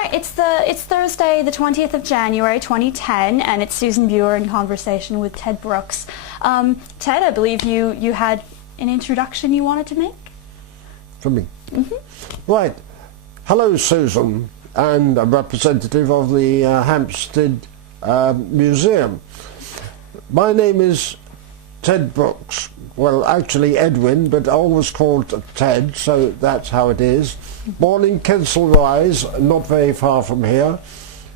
It's Thursday, the 20th of January, 2010, and it's Susan Buer in conversation with Ted Brooks. Ted, I believe you had an introduction you wanted to make? For me? Right. Hello, Susan, and a representative of the Hampstead Museum. My name is Ted Brooks. Well, actually Edwin, but always called Ted, so that's how it is. Born in Kensal Rise, not very far from here.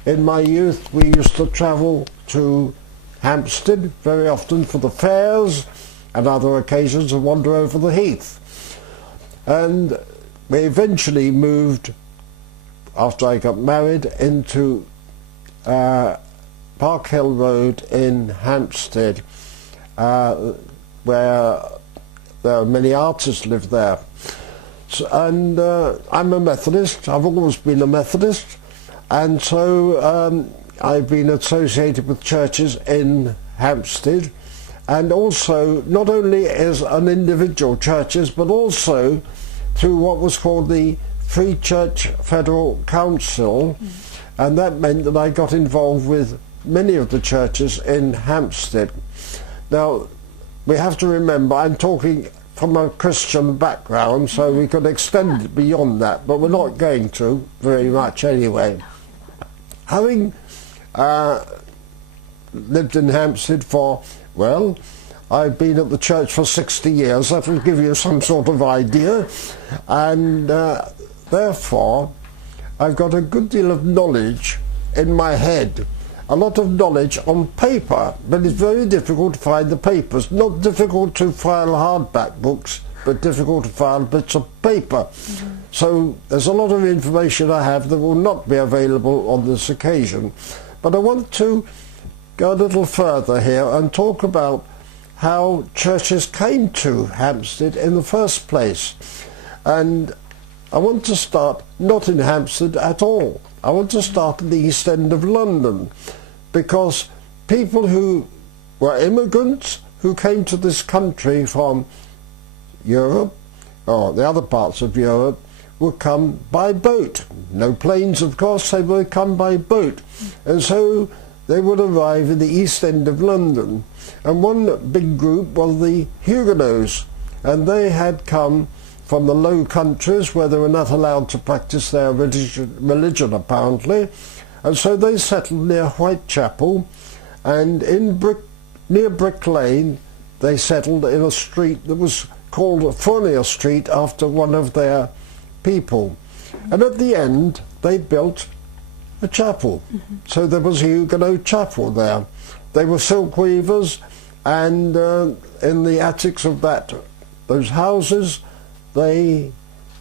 In my youth, we used to travel to Hampstead very often for the fairs and other occasions and wander over the heath. And we eventually moved, after I got married, into Park Hill Road in Hampstead, where there are many artists live there. And I'm a Methodist. I've always been a Methodist, and so I've been associated with churches in Hampstead, and also not only as an individual churches, but also through what was called the Free Church Federal Council, and that meant that I got involved with many of the churches in Hampstead. Now, we have to remember, I'm talking from a Christian background, so we could extend it beyond that, but we're not going to very much anyway. Having lived in Hampstead for, well, I've been at the church for 60 years, that will give you some sort of idea, and therefore I've got a good deal of knowledge in my head. A lot of knowledge on paper, but it's very difficult to find the papers. Not difficult to file hardback books, but difficult to file bits of paper. So there's a lot of information I have that will not be available on this occasion. But I want to go a little further here and talk about how churches came to Hampstead in the first place. And I want to start not in Hampstead at all. I want to start in the East End of London, because people who were immigrants who came to this country from Europe, or the other parts of Europe, would come by boat. No planes, of course, they would come by boat. And so they would arrive in the East End of London. And one big group was the Huguenots, and they had come from the Low Countries, where they were not allowed to practice their religion apparently, and so they settled near Whitechapel, and near Brick Lane they settled in a street that was called Fournier Street after one of their people. And at the end they built a chapel, so there was a Huguenot chapel there. They were silk weavers, and in the attics of those houses they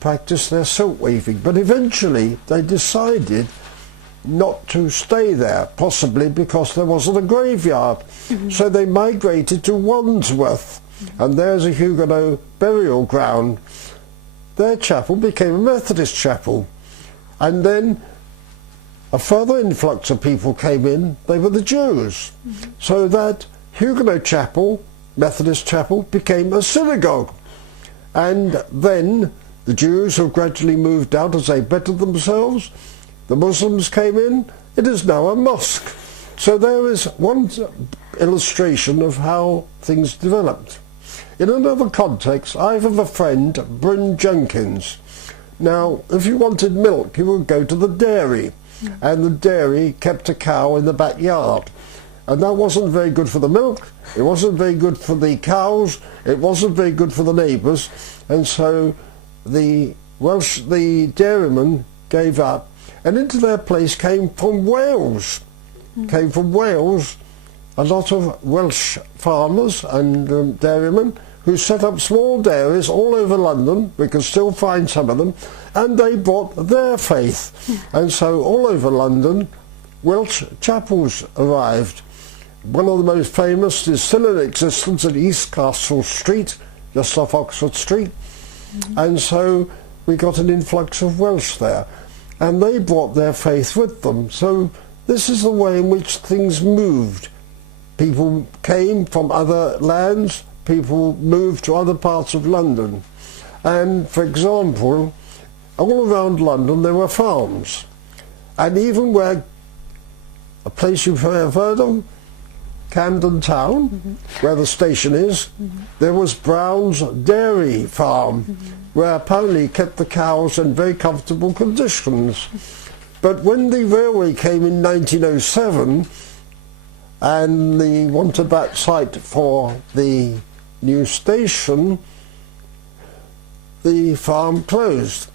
practiced their silk weaving, but eventually they decided not to stay there, possibly because there wasn't a graveyard. So they migrated to Wandsworth, and there's a Huguenot burial ground. Their chapel became a Methodist chapel, and then a further influx of people came in. They were the Jews. So that Huguenot chapel, Methodist chapel, became a synagogue. And then the Jews have gradually moved out as they bettered themselves. The Muslims came in. It is now a mosque. So there is one illustration of how things developed. In another context, I have a friend, Bryn Jenkins. Now, if you wanted milk, you would go to the dairy, and the dairy kept a cow in the backyard. And that wasn't very good for the milk, it wasn't very good for the cows, it wasn't very good for the neighbours, and so the dairymen gave up, and into their place came from Wales. A lot of Welsh farmers and dairymen who set up small dairies all over London. We can still find some of them, and they brought their faith. And so all over London, Welsh chapels arrived. One of the most famous is still in existence at East Castle Street, just off Oxford Street. And so we got an influx of Welsh there, and they brought their faith with them. So this is the way in which things moved. People came from other lands, people moved to other parts of London. And for example, all around London there were farms. And even where a place you've heard of, Camden Town, where the station is, there was Brown's Dairy Farm, where apparently kept the cows in very comfortable conditions. But when the railway came in 1907, and they wanted that site for the new station, the farm closed.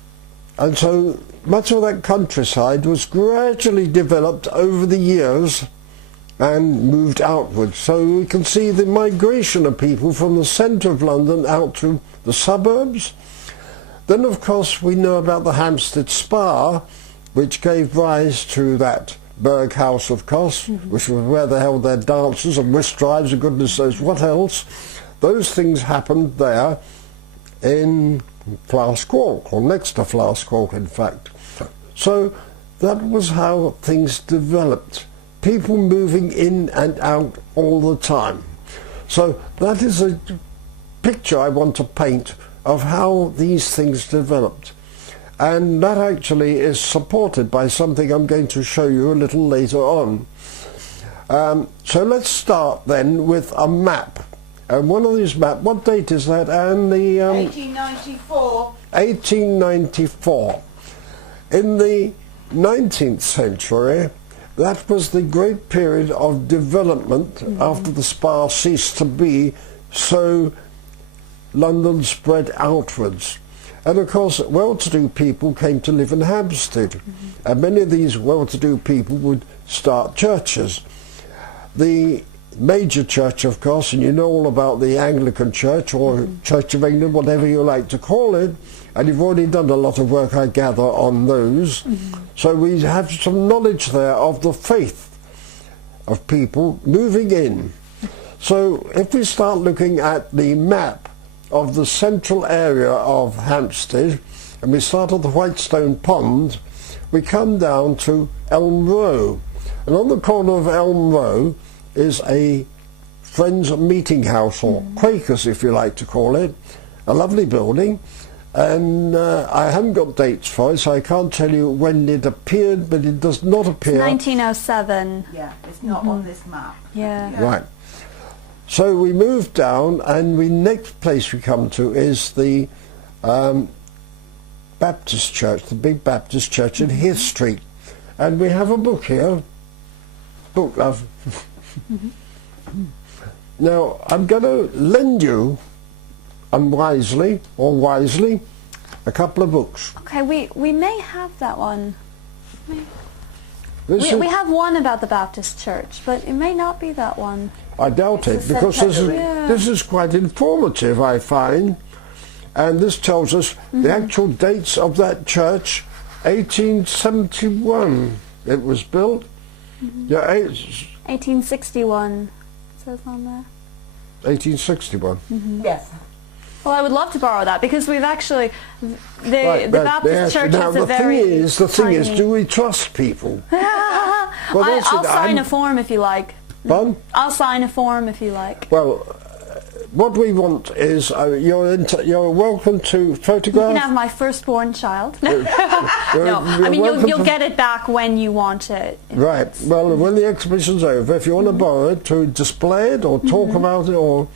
And so much of that countryside was gradually developed over the years and moved outwards. So we can see the migration of people from the centre of London out to the suburbs. Then of course we know about the Hampstead Spa, which gave rise to that Burgh House, of course, which was where they held their dances and whist drives and goodness knows what else. Those things happened there in Flask Walk, or next to Flask Walk in fact. So that was how things developed. People moving in and out all the time. So that is a picture I want to paint of how these things developed. And that actually is supported by something I'm going to show you a little later on. So let's start then with a map. And one of these maps, what date is that, Anne? 1894. 1894. In the 19th century, that was the great period of development after the Spa ceased to be, so London spread outwards. And of course, well-to-do people came to live in Hampstead, and many of these well-to-do people would start churches. The major church, of course, and you know all about the Anglican Church or Church of England, whatever you like to call it, and you've already done a lot of work, I gather, on those. So we have some knowledge there of the faith of people moving in. So if we start looking at the map of the central area of Hampstead, and we start at the Whitestone Pond, we come down to Elm Row. And on the corner of Elm Row is a Friends Meeting House, or Quakers if you like to call it, a lovely building. And I haven't got dates for it, so I can't tell you when it appeared, but it does not appear... 1907. Yeah, it's not on this map. Yeah. Right. So we move down, and the next place we come to is the Baptist Church, the big Baptist Church in Heath Street. And we have a book here. Book, love. Now, I'm going to lend you, unwisely or wisely, a couple of books. Okay, we may have that one. This We have one about the Baptist Church, but it may not be that one. I doubt it, because this is quite informative, I find. And this tells us the actual dates of that church. 1871 it was built. Yeah, 1861 it says on there. 1861. Yes. Well, I would love to borrow that, because we've actually Right, the Baptist Church now, is a very the thing is, tiny- do we trust people? Well, that's I'll it. sign a form if you like. Pardon? I'll sign a form if you like. Well, what we want is you're welcome to photograph. You can have my firstborn child. No, You're I mean welcome you'll to- get it back when you want it. Right. Well, when the exhibition's over, if you want to borrow it to display it or talk about it or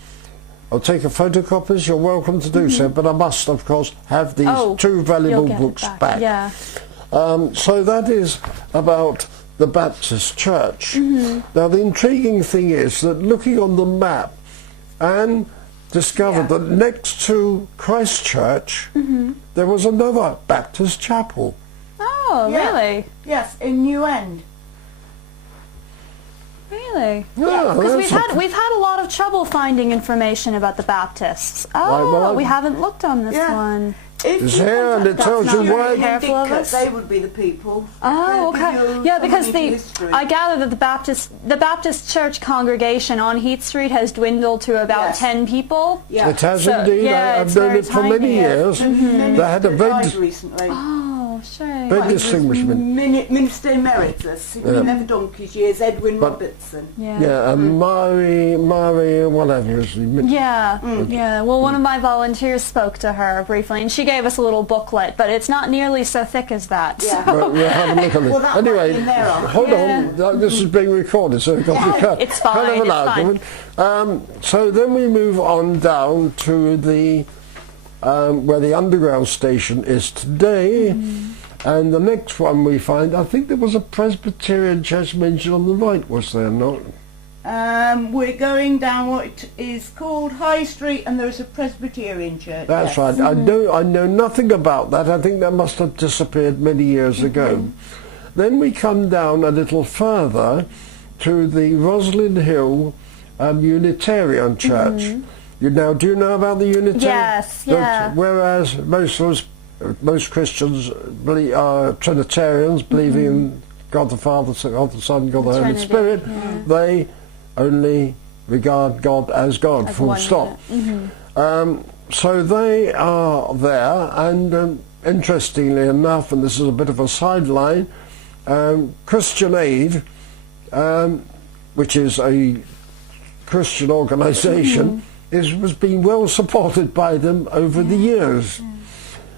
take a photocopies, you're welcome to do so. But I must, of course, have these two valuable you'll get books it back. Yeah. So that is about the Baptist Church. Now, the intriguing thing is that looking on the map, Anne discovered that next to Christ Church, there was another Baptist chapel. Oh, Yeah. really? Yes, in New End. Really? Yeah, Because that's we've had a lot of trouble finding information about the Baptists. Oh, Right, well, we haven't looked on this one. If It's you here, and it contact tells you Matthew why- and Careful of Dick, us. they would be the people. Oh, They'll give okay. you Yeah, some because of the history. I gather that the Baptist Church congregation on Heath Street has dwindled to about Yes. 10 people. Yeah. It has So, indeed. yeah, I've it's known very it for many tiny. years. They had a Died very recently. Oh. Oh, shame. Big He was distinguishment. Minister Emeritus. He Yeah. never donkey's years, Edwin But- Robertson. Yeah, and Mary, whatever is the Yeah. Well, one of my volunteers spoke to her briefly, and she gave us a little booklet, but it's not nearly so thick as that. Yeah. Well, we'll have a look at it. Well, that might Anyway, be in there, hold on. This is being recorded, so we've got to cut. It's fine, Kind of an it's argument. So then we move on down to the where the underground station is today, and the next one we find, I think there was a Presbyterian church mentioned on the right, was there not? We're going down what is called High Street, and there's a Presbyterian church. That's yes. right. I know nothing about that. I think that must have disappeared many years ago. Then we come down a little further to the Roslyn Hill Unitarian Church. Do you know about the Unitarian? Yes, yeah. Whereas most Christians are Trinitarians, believing in God the Father, God the Son, God the Holy Trinity, Spirit, they only regard God as God, As full one stop. unit. So they are there, and interestingly enough, and this is a bit of a sideline, Christian Aid, which is a Christian organisation, was being well supported by them over the years.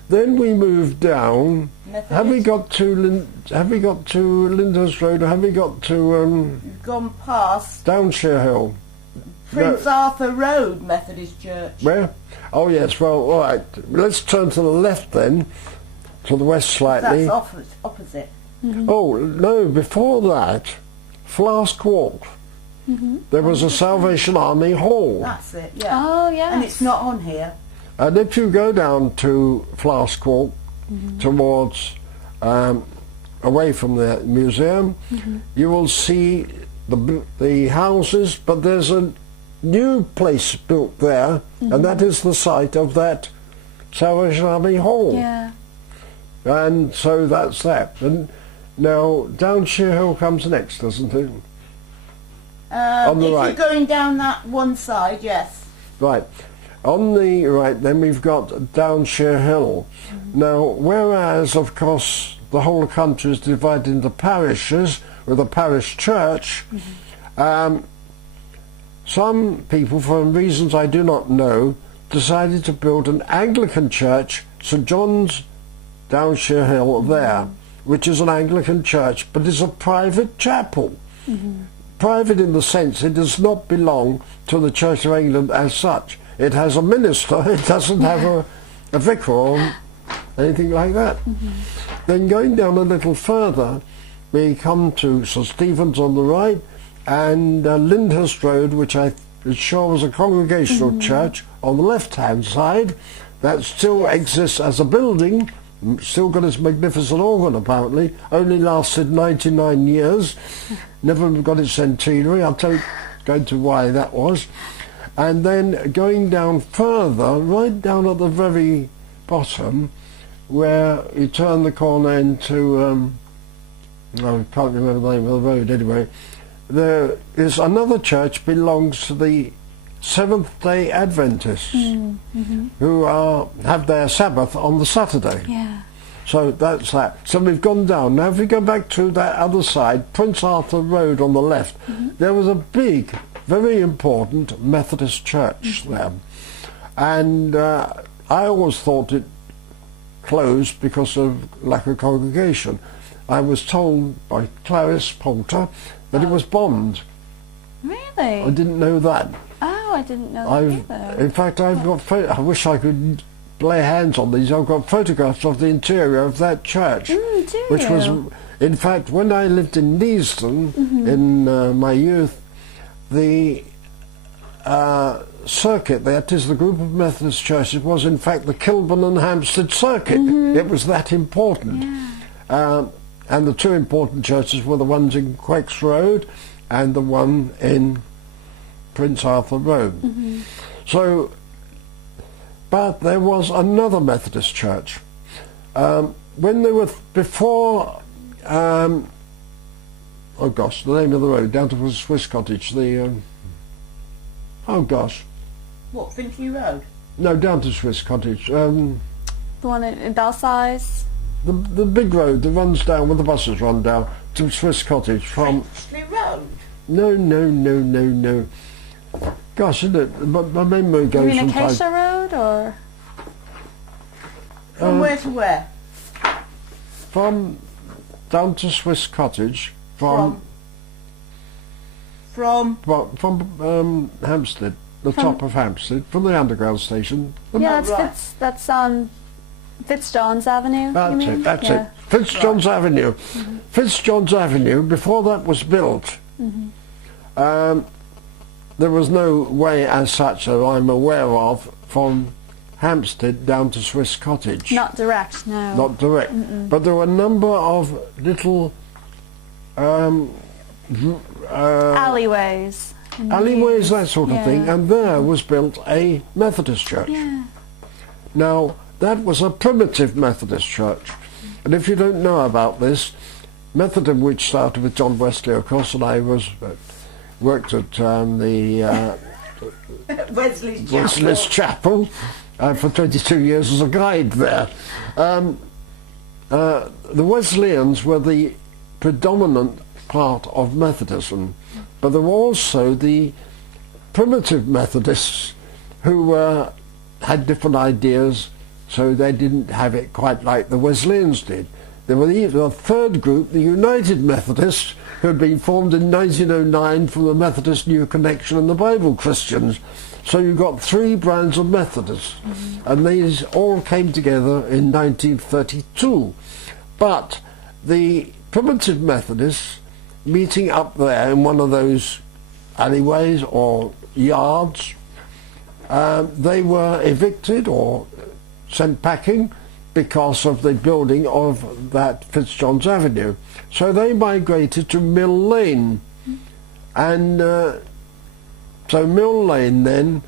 Then we moved down. Have we got to Lyndhurst Road? Or have we got to Gone past Downshire Hill? Prince Arthur Road Methodist Church. Where? Oh yes. Well, all right. Let's turn to the left then, to the west slightly. That's opposite. Oh no! Before that, Flask Walk. There was a Salvation Army Hall. That's it, yeah. Oh, yes. And it's not on here. And if you go down to Flask Walk towards away from the museum, you will see the houses, but there's a new place built there, and that is the site of that Salvation Army Hall. Yeah. And so that's that. And now Downshire Hill comes next, doesn't it? On the if right. you're going down that one side, yes. Right. On the right, then we've got Downshire Hill. Now, whereas, of course, the whole country is divided into parishes with a parish church, some people, for reasons I do not know, decided to build an Anglican church, St John's, Downshire Hill, there, which is an Anglican church, but is a private chapel. Private in the sense it does not belong to the Church of England as such. It has a minister, it doesn't have a vicar or anything like that. Then going down a little further, we come to St Stephen's on the right, and Lyndhurst Road, which I is sure was a congregational church, on the left-hand side. That still exists as a building, still got its magnificent organ apparently, only lasted 99 years, never got its centenary. I'll go into why that was. And then going down further, right down at the very bottom, where you turn the corner into, I can't remember the name of the road anyway, there is another church belongs to the Seventh-day Adventists, who have their Sabbath on the Saturday. Yeah. So that's that. So we've gone down. Now if we go back to that other side, Prince Arthur Road on the left, there was a big, very important Methodist church there. And I always thought it closed because of lack of congregation. I was told by Clarice Poulter that it was bombed. Really? I didn't know that. Oh, I didn't know that either. In fact, I've got. I wish I could lay hands on these. I've got photographs of the interior of that church, which was, in fact, when I lived in Neasden in my youth, the circuit, that is the group of Methodist churches, was in fact the Kilburn and Hampstead circuit. It was that important. And the two important churches were the ones in Quex Road and the one in Prince Arthur Road. So, but there was another Methodist church. When they were before, oh gosh, the name of the road, down to the Swiss Cottage, the, oh gosh. What, Finchley Road? No, down to Swiss Cottage. The one in Belsize? the big road that runs down, where the buses run down, to Swiss Cottage from... Wesley Road. No. Gosh, isn't it? My memory goes You mean from Acacia Road, or? From where to where? From down to Swiss Cottage, from Hampstead, the top of Hampstead, from the underground station. Yeah, right. that's on Fitzjohn's Avenue. That's it. Fitzjohn's Avenue. Fitzjohn's Avenue, before that was built, there was no way as such that I'm aware of from Hampstead down to Swiss Cottage. Not direct, no. Not direct. But there were a number of little alleyways. alleyways, that sort of thing, Yeah. and there was built a Methodist church. Yeah. Now, that was a primitive Methodist church, and if you don't know about this, Methodism, which started with John Wesley, of course, and I worked at the Wesley's Chapel for 22 years as a guide there. The Wesleyans were the predominant part of Methodism, but there were also the primitive Methodists who had different ideas, so they didn't have it quite like the Wesleyans did. There were the third group, the United Methodists, who had been formed in 1909 from the Methodist New Connection and the Bible Christians. So you've got three brands of Methodists, and these all came together in 1932. But the primitive Methodists, meeting up there in one of those alleyways or yards, they were evicted or sent packing because of the building of that Fitzjohn's Avenue. So they migrated to Mill Lane, and so Mill Lane then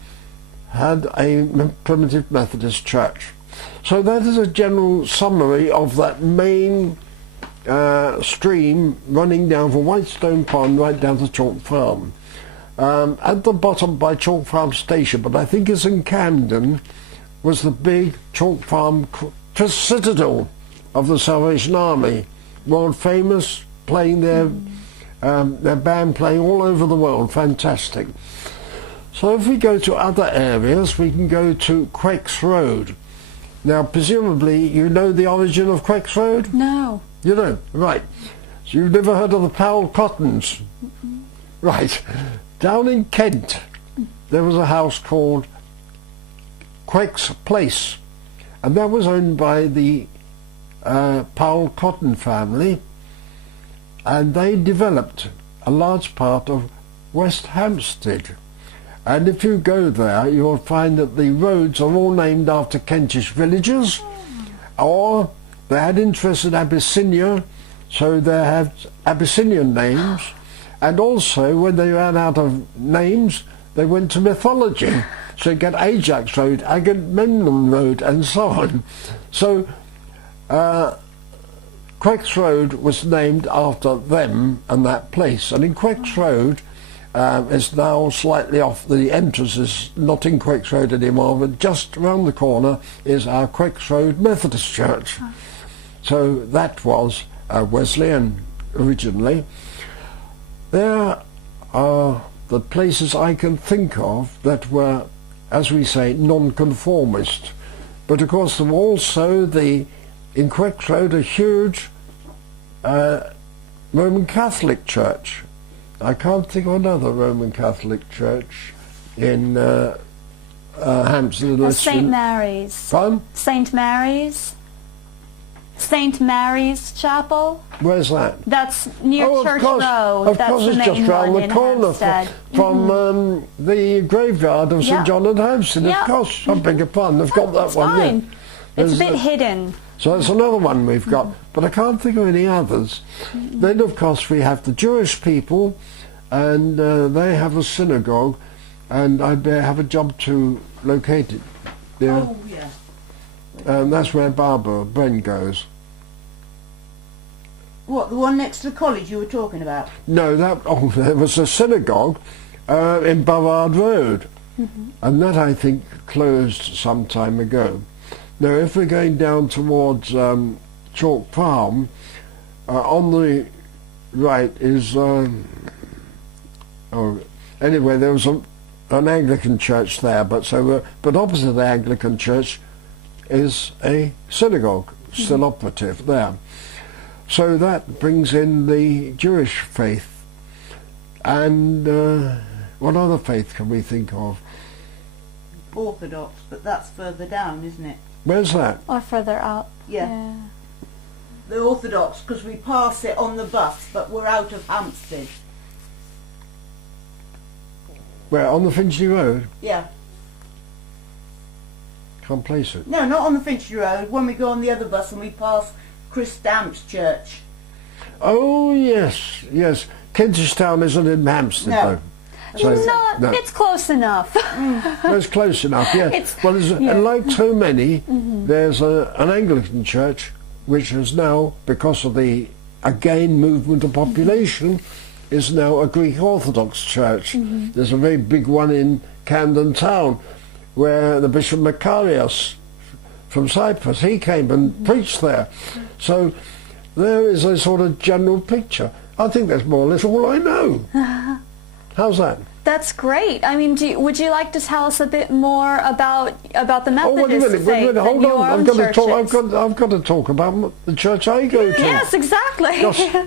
had a primitive Methodist church. So that is a general summary of that main stream running down from Whitestone Pond right down to Chalk Farm. At the bottom by Chalk Farm Station, but I think it's in Camden, was the big Chalk Farm Citadel of the Salvation Army, world famous, playing their band playing all over the world, fantastic. So if we go to other areas, we can go to Quex Road. Now presumably you know the origin of Quex Road? No. You know, right. So you've never heard of the Powell Cottons? Right. Down in Kent there was a house called Quex Place, and that was owned by the Powell Cotton family, and they developed a large part of West Hampstead. And if you go there, you'll find that the roads are all named after Kentish villagers, or they had interest in Abyssinia, so they have Abyssinian names, and also when they ran out of names, they went to mythology. So you get Ajax Road, Agamemnon Road, and so on. So Quex Road was named after them and that place. And in Quex Road, it's now slightly off, the entrance is not in Quex Road anymore, but just around the corner is our Quex Road Methodist Church. So that was Wesleyan originally. There are the places I can think of that were, as we say, non-conformist. But of course there were also in Quex Road a huge Roman Catholic church. I can't think of another Roman Catholic church in Hampstead. St. Mary's. Pardon? St. Mary's. St. Mary's Chapel. Where's that? That's near Church Road. Of That's course, the it's main just round one the in corner Hampstead. from the graveyard of Yeah. St. John and Hampstead. Yeah. Of course, I beg your pardon. They've got that It's one. fine. Yeah. It's a There's bit hidden. So that's another one we've got, but I can't think of any others. Then, of course, we have the Jewish people, and they have a synagogue, and I have a job to locate it. Yeah. Oh, yeah. And that's where Barbara Bren goes. What, the one next to the college you were talking about? No, there was a synagogue in Bavard Road, and that I think closed some time ago. Now, if we're going down towards chalk farm. On the right is, anyway, there was an Anglican church there, but opposite the Anglican church is a synagogue, still operative there. So that brings in the Jewish faith. And what other faith can we think of? Orthodox, but that's further down, isn't it? Where's that? Or further out. Yeah. The Orthodox, because we pass it on the bus, but we're out of Hampstead. Where, on the Finchley Road? Yeah. Can't place it. No, not on the Finchley Road. When we go on the other bus and we pass Chris Stamp's church. Oh, yes, yes. Kentish Town isn't in Hampstead, No. though. So, no. It's close enough. That's close enough, yeah. And like so many, there's an Anglican church which is now, because of the, again, movement of population, is now a Greek Orthodox church. There's a very big one in Camden Town, where the Bishop Makarios from Cyprus, he came and preached there. So there is a sort of general picture. I think that's more or less all I know. How's that? That's great. I mean, would you like to tell us a bit more about the Methodist wait a minute, faith hold and your on. own I've got to talk about the church I go to. Yes, exactly.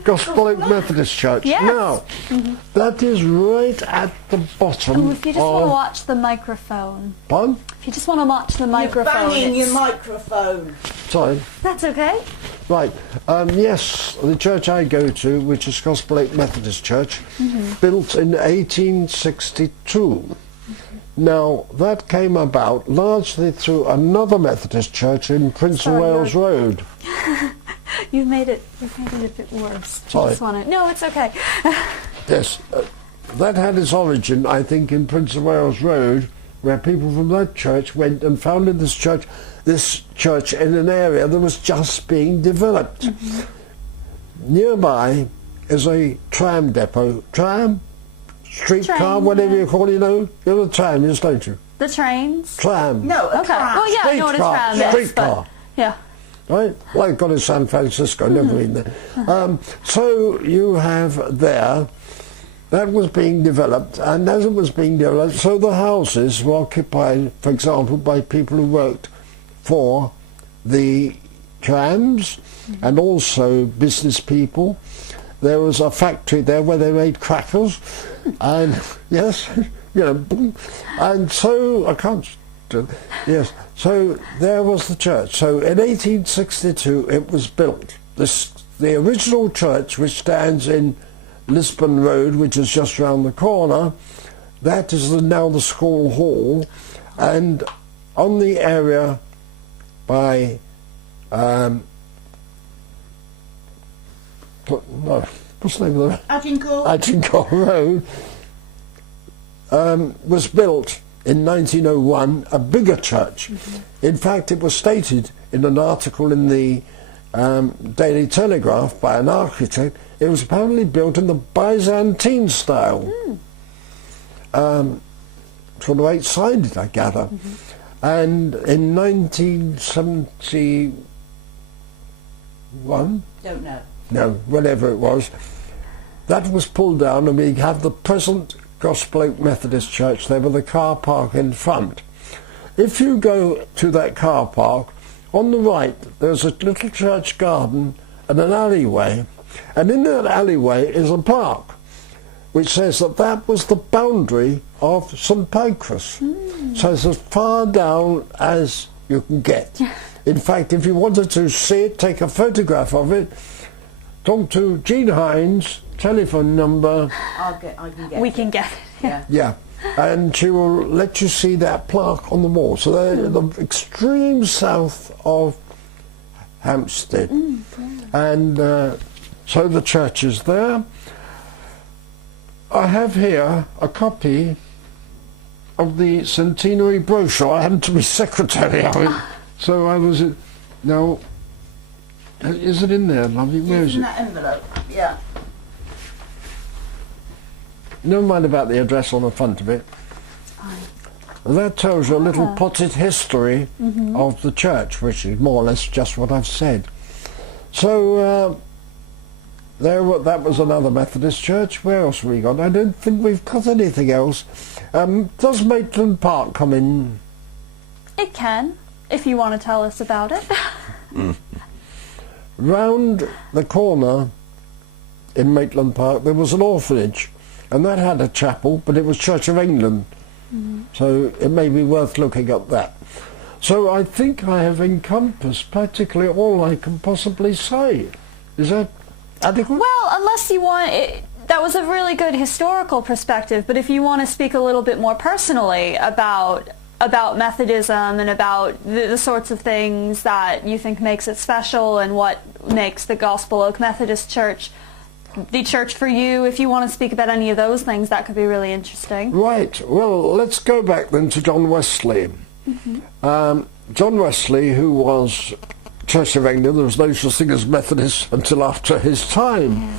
Gospel Methodist Church. Yes. Now, that is right at the bottom. Oh, if you just want to watch the microphone. Pardon? If you just want to watch the microphone. You're banging your microphone. Sorry. That's okay. Right. Yes, the church I go to, which is Gospel Methodist Church, built in 1862. Now, that came about largely through another Methodist church in Prince of Wales Road. You've made it a bit worse. Sorry. No, it's okay. Yes. That had its origin, I think, in Prince of Wales Road, where people from that church went and founded this church in an area that was just being developed. Nearby is a tram depot. Tram? Streetcar, Train, whatever you call it, you know? You know the tram is, don't you? The trains? Tram. No, a Okay. tram. Well, yeah, I know what a tram is. Streetcar. But, yeah. Right? Well, I've got in San Francisco, never been there. So you have there, that was being developed, and as it was being developed, so the houses were occupied, for example, by people who worked for the trams and also business people. There was a factory there where they made crackers, and yes, you know, and so I can't. Yes, so there was the church. So in 1862 it was built. The original church, which stands in Lisbon Road, which is just round the corner, that is now the school hall, and on the area by what's the name of the Agincourt Road, was built in 1901 a bigger church. In fact, it was stated in an article in the Daily Telegraph by an architect, it was apparently built in the Byzantine style. Sort of eight-sided, I gather. And in 1971, Don't know. no, whatever it was, that was pulled down, and we have the present Gospel Methodist Church there with a car park in front. If you go to that car park, on the right there's a little church garden and an alleyway, and in that alleyway is a plaque which says that was the boundary of St Pancras. So it's as far down as you can get. In fact, if you wanted to see it, take a photograph of it, talk to Jean Hines, telephone number. I can get We it. can get it. Yeah, and she will let you see that plaque on the wall. So they're in the extreme south of Hampstead. And so the church is there. I have here a copy of the centenary brochure. I happen to be secretary of it. So I was... Now, is it in there, lovely? Where is in it? that envelope, yeah. Never mind about the address on the front of it. That tells you a little potted history of the church, which is more or less just what I've said. So that was another Methodist church. Where else have we got? I don't think we've got anything else. Does Maitland Park come in? It can, if you want to tell us about it. Round the corner in Maitland Park there was an orphanage, and that had a chapel, but it was Church of England. So it may be worth looking at that. So I think I have encompassed practically all I can possibly say. Is that adequate? Well, unless you want... that was a really good historical perspective, but if you want to speak a little bit more personally about Methodism and about the sorts of things that you think makes it special and what makes the Gospel Oak Methodist Church the church for you, if you want to speak about any of those things, that could be really interesting. Right. Well, let's go back then to John Wesley. John Wesley, who was Church of England, there was no such thing as Methodist until after his time.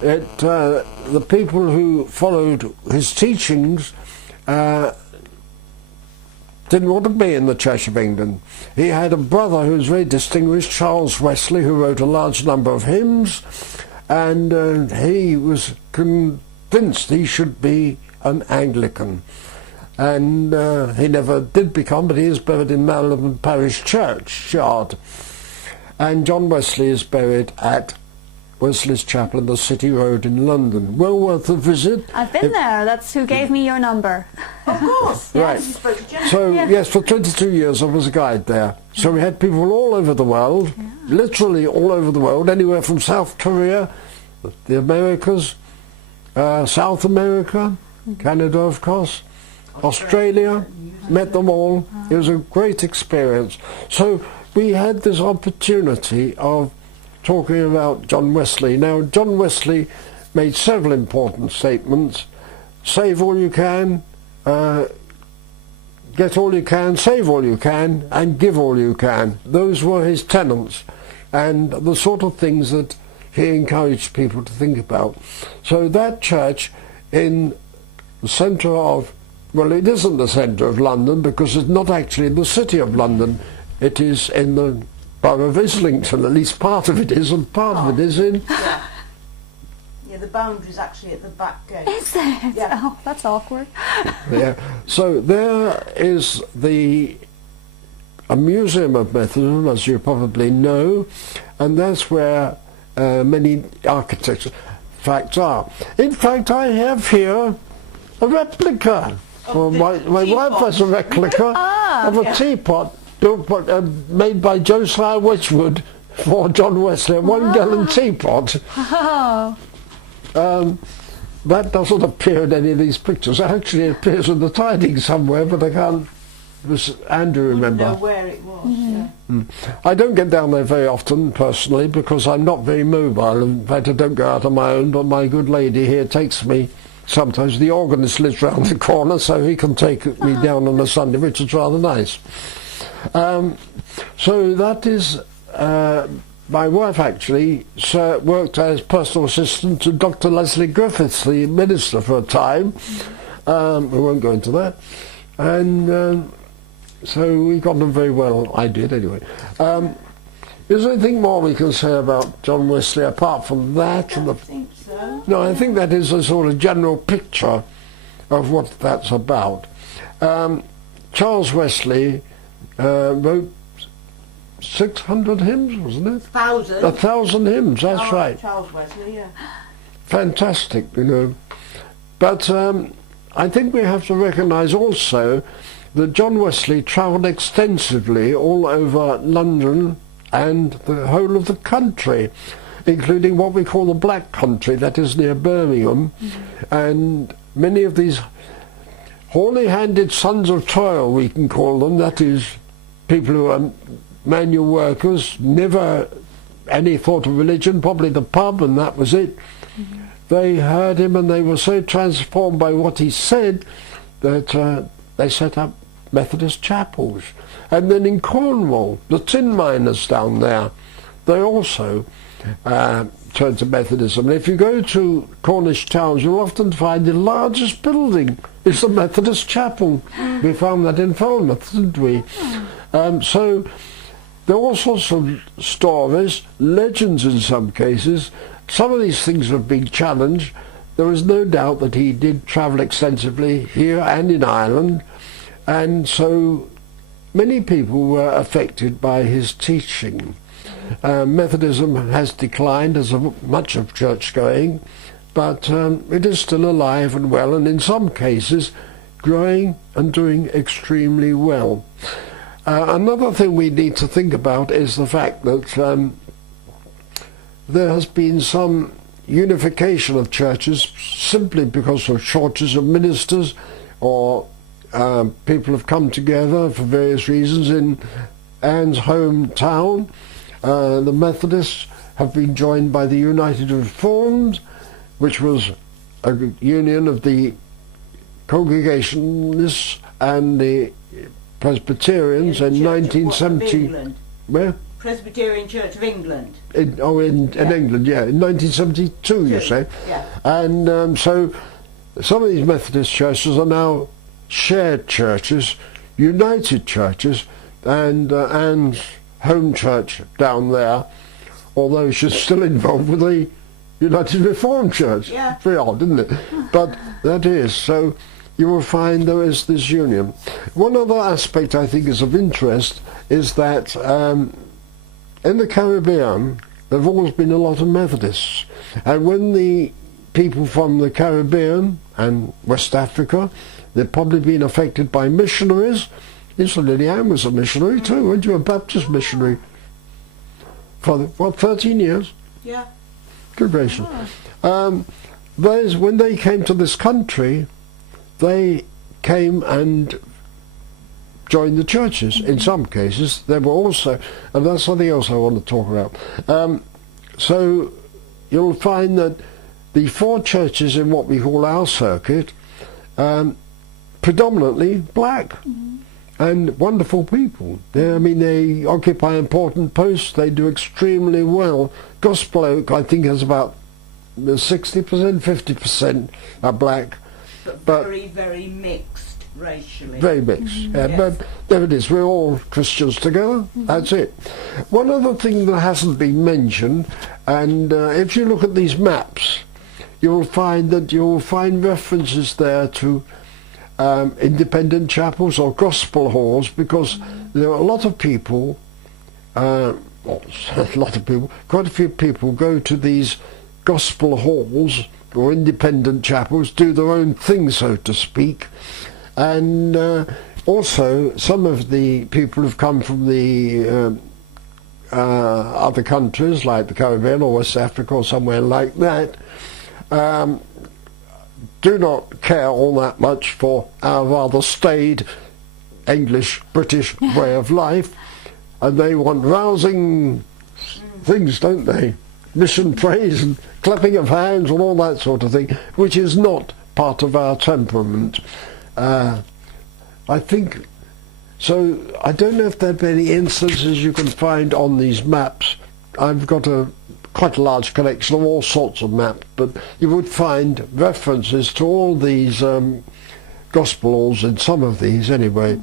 The people who followed his teachings didn't want to be in the Church of England. He had a brother who was very distinguished, Charles Wesley, who wrote a large number of hymns, and he was convinced he should be an Anglican. And he never did become, but he is buried in Marylebone Parish Churchyard. And John Wesley is buried at Wesley's Chapel in the City Road in London. Well worth a visit. I've been there. That's who gave me your number. Of course. Right. Yes. So, yes, for 22 years I was a guide there. So we had people all over the world, literally all over the world, anywhere from South Korea, the Americas, South America, Canada, of course, Australia, met them all. It was a great experience. So we had this opportunity of talking about John Wesley. Now, John Wesley made several important statements. Save all you can, get all you can, save all you can, and give all you can. Those were his tenets, and the sort of things that he encouraged people to think about. So that church in the centre of, well, it isn't the centre of London, because it's not actually in the city of London. It is in the borough of Islington, at least part of it is, and part of it is in... Yeah, the boundary's actually at the back gate. Is it? Yeah. Oh, that's awkward. Yeah. So there is a museum of Methodism, as you probably know, and that's where many architects' facts are. In fact, I have here a replica. Well, my wife has a replica of a teapot built, made by Josiah Wedgwood for John Wesley, a 1-gallon teapot. Oh. That doesn't appear in any of these pictures. Actually, it appears in the tidings somewhere, but I can't. Andrew remember. Know where it was. I don't get down there very often personally because I'm not very mobile. In fact, I don't go out on my own, but my good lady here takes me. Sometimes the organist lives round the corner, so he can take me down on a Sunday, which is rather nice. So that is, my wife actually worked as personal assistant to Dr. Leslie Griffiths, the minister, for a time. We won't go into that. And so we got on very well. I did, anyway. Is there anything more we can say about John Wesley apart from that? I don't think so. No, I think that is a sort of general picture of what that's about. Charles Wesley wrote 600 hymns, wasn't it? 1,000. 1,000 hymns, that's right. Charles Wesley, yeah. Fantastic, you know. But I think we have to recognise also that John Wesley travelled extensively all over London and the whole of the country, including what we call the Black Country, that is near Birmingham. And many of these horny-handed sons of toil, we can call them, that is, people who are manual workers, never any thought of religion, probably the pub and that was it. They heard him and they were so transformed by what he said that they set up Methodist chapels. And then in Cornwall, the tin miners down there, they also turned to Methodism. And if you go to Cornish towns, you'll often find the largest building is the Methodist chapel. We found that in Falmouth, didn't we? So there are all sorts of stories, legends in some cases. Some of these things have been challenged. There is no doubt that he did travel extensively here and in Ireland, and so many people were affected by his teaching. Methodism has declined as much of church-going, but it is still alive and well, and in some cases growing and doing extremely well. Another thing we need to think about is the fact that there has been some unification of churches simply because of shortages of ministers, or people have come together for various reasons. In Anne's hometown, the Methodists have been joined by the United Reformed, which was a union of the Congregationalists and the Presbyterians in 1970. Where? Presbyterian Church of England. In England, yeah, in 1972, you say. Yeah. And so some of these Methodist churches are now shared churches, united churches, and Anne's home church down there, although she's still involved with the United Reformed Church. Yeah. Very odd, isn't it? But that is, so you will find there is this union. One other aspect I think is of interest is that in the Caribbean there have always been a lot of Methodists, and when the people from the Caribbean and West Africa, they've probably been affected by missionaries. Incidentally, Anne was a missionary too, weren't you? A Baptist missionary for 13 years. Yeah. Good gracious. When they came to this country, they came and joined the churches. In some cases, there were also, and that's something else I want to talk about. So you'll find that the 4 churches in what we call our circuit, predominantly black. And wonderful people. They occupy important posts. They do extremely well. Gospel Oak, I think, has about 60%, 50% are black. But very, very mixed racially. Very mixed. Yeah, Yes. but there it is. We're all Christians together. That's it. One other thing that hasn't been mentioned, and if you look at these maps, you'll find references there to independent chapels or gospel halls, because there are a lot of people, quite a few people go to these gospel halls or independent chapels, do their own thing, so to speak, and also some of the people who've come from the other countries like the Caribbean or West Africa or somewhere like that, do not care all that much for our rather staid English, British way of life, and they want rousing things, don't they? Mission praise and clapping of hands and all that sort of thing, which is not part of our temperament. I think, so I don't know if there are any instances you can find on these maps. I've got quite a large collection of all sorts of maps, but you would find references to all these gospel halls, in some of these anyway.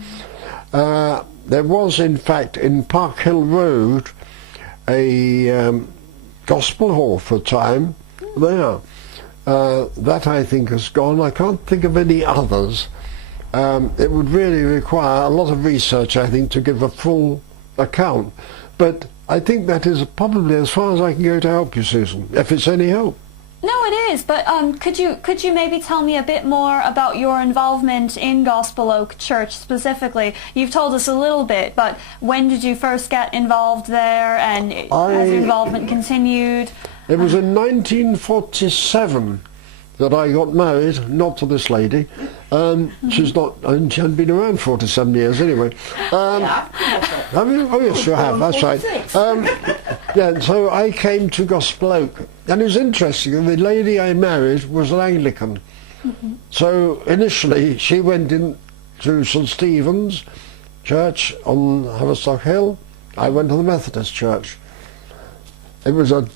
There was, in fact, in Park Hill Road, a gospel hall for a time there. That I think has gone. I can't think of any others. It would really require a lot of research, I think, to give a full account. But I think that is probably as far as I can go to help you, Susan, if it's any help. No, it is, but could you maybe tell me a bit more about your involvement in Gospel Oak Church specifically? You've told us a little bit, but when did you first get involved there, and has your involvement continued? It was in 1947 that I got married, not to this lady. She hadn't been around 47 years anyway. Have you? Oh yes, you have, that's right. Yeah, so I came to Gospel Oak, and it was interesting, the lady I married was an Anglican. So initially she went in to St Stephen's Church on Haverstock Hill. I went to the Methodist Church. It was a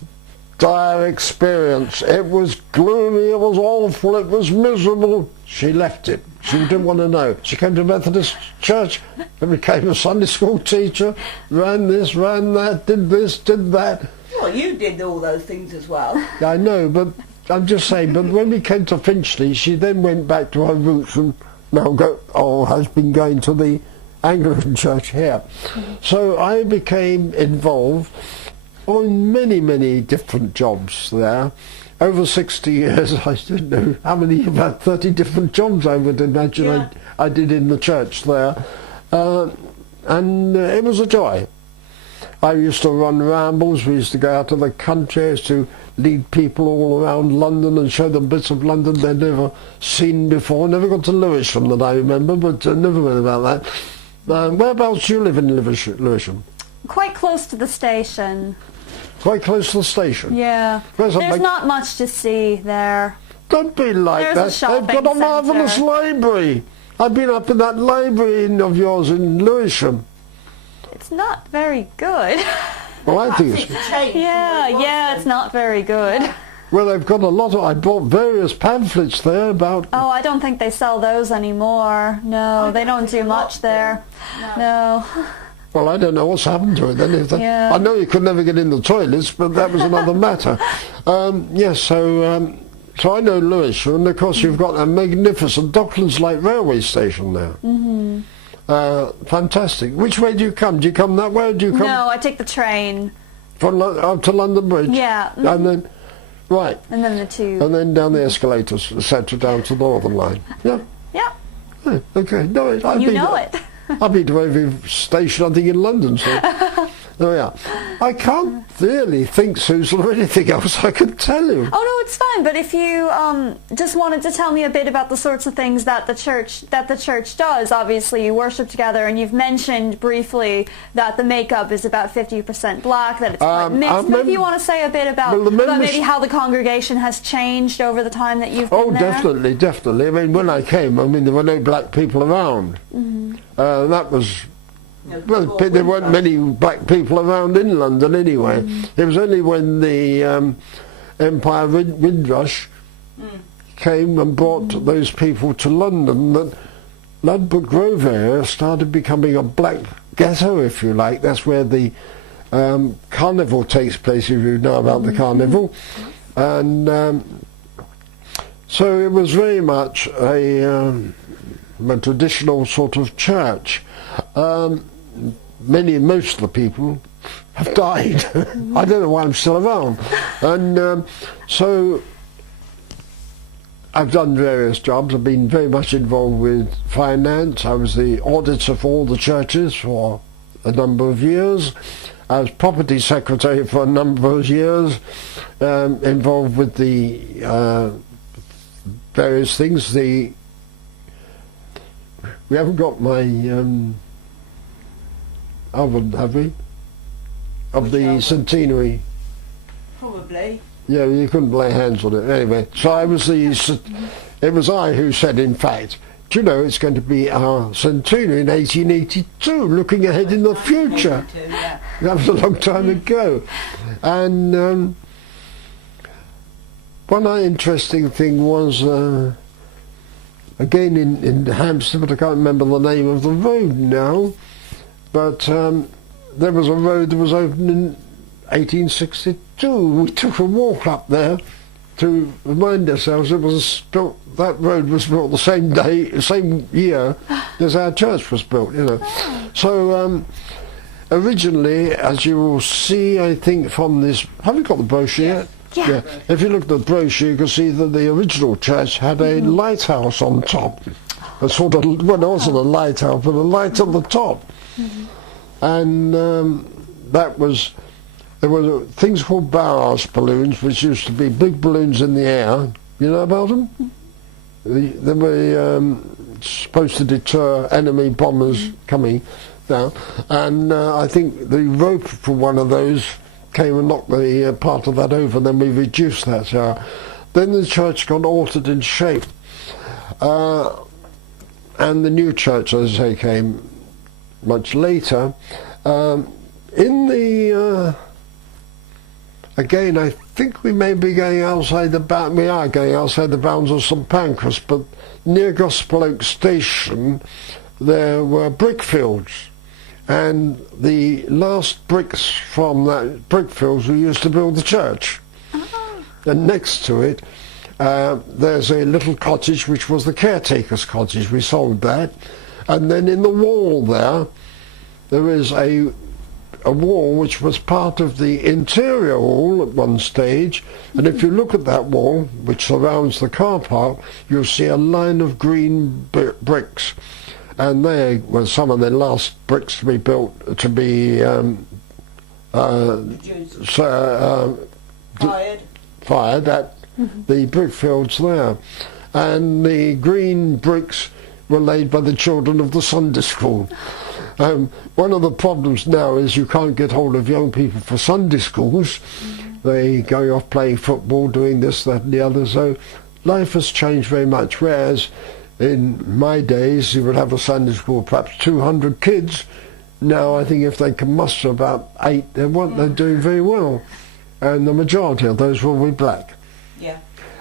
dire experience. It was gloomy, it was awful, it was miserable. She left it. She didn't want to know. She came to Methodist church and became a Sunday school teacher, ran this, ran that, did this, did that. Well, you did all those things as well. I know, but I'm just saying, but when we came to Finchley, she then went back to her roots and has been going to the Anglican church here. So I became involved on many, many different jobs there. Over 60 years, I don't know how many, about 30 different jobs I would imagine. Yeah. I did in the church there. And it was a joy. I used to run rambles, we used to go out to the country, I used to lead people all around London and show them bits of London they'd never seen before. Never got to Lewisham that I remember, but never read about that. Whereabouts do you live in Lewisham? Quite close to the station. Quite close to the station? Yeah. There's not much to see there. Don't be like There's that. a They've got a marvellous centre. library. I've been up in that library of yours in Lewisham. It's not very good. Well, I think it's... Yeah, it's not very good. Well, they've got a lot of... I bought various pamphlets there about... Oh, I don't think they sell those anymore. No, they don't do much there. No. Well, I don't know what's happened to it then. Yeah. I know you could never get in the toilets, but that was another matter. Yes, so I know Lewisham, and of course you've got a magnificent Docklands Light railway station there. Mm-hmm. Fantastic. Which way do you come? Do you come that way or do you come... No, I take the train. Up to London Bridge? Yeah. Mm-hmm. And then... Right. And then the tube. And then down the escalators, etc., down to the Northern Line. Yeah? Yeah. Yeah, okay. No, You know it. I've been to every station, I think, in London, so there we are. I can't really think, Susan, of anything else I could tell you. Oh no, it's fine. But if you just wanted to tell me a bit about the sorts of things that the church does. Obviously, you worship together, and you've mentioned briefly that the makeup is about 50% black, that it's quite mixed. But if you want to say a bit about, maybe how the congregation has changed over the time that you've been there. Oh, definitely. I mean, when I came, there were no black people around. Mm-hmm. That was... Well, there weren't many black people around in London anyway. It was only when the Empire Windrush came and brought those people to London that Ladbroke Grove area started becoming a black ghetto, if you like. That's where the carnival takes place, if you know about the carnival. And so it was very much a traditional sort of church. Most of the people have died. I don't know why I'm still around. And so I've done various jobs. I've been very much involved with finance. I was the auditor for all the churches for a number of years. I was property secretary for a number of years, involved with the various things. We haven't got my oven, have we? Of the centenary. Probably. Yeah, you couldn't lay hands on it. Anyway, so I was it was I who said, in fact, do you know, it's going to be our centenary in 1882, looking ahead in the future. Yeah. That was a long time ago. And one interesting thing was, again in Hampstead, but I can't remember the name of the road now, but there was a road that was opened in 1862. We took a walk up there to remind ourselves it was built. That road was built the same day, same year as our church was built. You know, so originally, as you will see, I think from this. Have you got the brochure yet? Yeah. If you look at the brochure, you can see that the original church had a lighthouse on top. A sort of, well, it wasn't a lighthouse, but a light on the top. And that was, there were things called barrage balloons, which used to be big balloons in the air. You know about them? They were supposed to deter enemy bombers coming down. And I think the rope for one of those came and knocked the part of that over, and then we reduced that. So then the church got altered in shape. And the new church, as I say, came much later. In the again, I think we may be going outside we are going outside the bounds of St Pancras, but near Gospel Oak Station there were brickfields, and the last bricks from that brickfields were used to build the church. And next to it there's a little cottage which was the caretaker's cottage. We sold that. And then in the wall there is a wall which was part of the interior wall at one stage, and if you look at that wall which surrounds the car park, you'll see a line of green bricks, and they were some of the last bricks to be built, to be fired at the brickfields there. And the green bricks were laid by the children of the Sunday school. One of the problems now is you can't get hold of young people for Sunday schools. They go off playing football, doing this, that and the other, so life has changed very much, whereas in my days you would have a Sunday school of perhaps 200 kids. Now I think if they can muster about 8, they're doing very well, and the majority of those will be black. Yeah.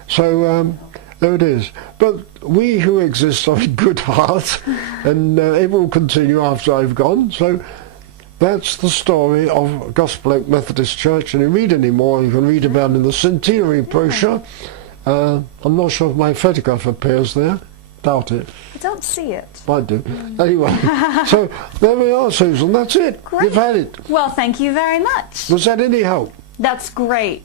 So there it is. But we who exist are in good heart, and it will continue after I've gone. So that's the story of Gospel Oak Methodist Church. And if you read any more, you can read about it in the centenary brochure. I'm not sure if my photograph appears there. Doubt it. I don't see it. I do. Anyway, so there we are, Susan. That's it. Great. You've had it. Well, thank you very much. Was that any help? That's great.